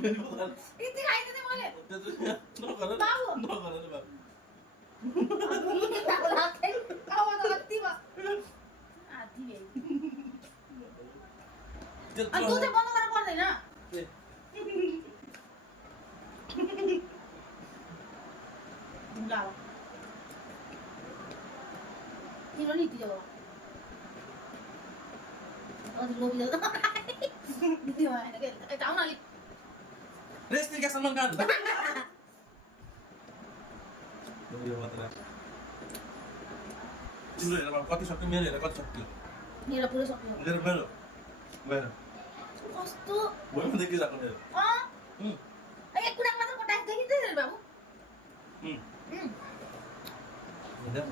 Itu kayak gitu boleh. Kau mau ngerti pak? Adi deh. Aku tuh mau ngerti deh na. Enggak. Ini nih dia. Oh, di lobby dah. Itu mana? Tahu nali. Resti ka Salman Khan. Dia matra. Ini ada koti sakti mere, ada koti sakti. Ini ada puluh sok. Enggak ada belo. Belo. Kostu. Boleh mendeki aku dia. Oh. Ay, kurang masuk kotak gitu, Babu. Udah.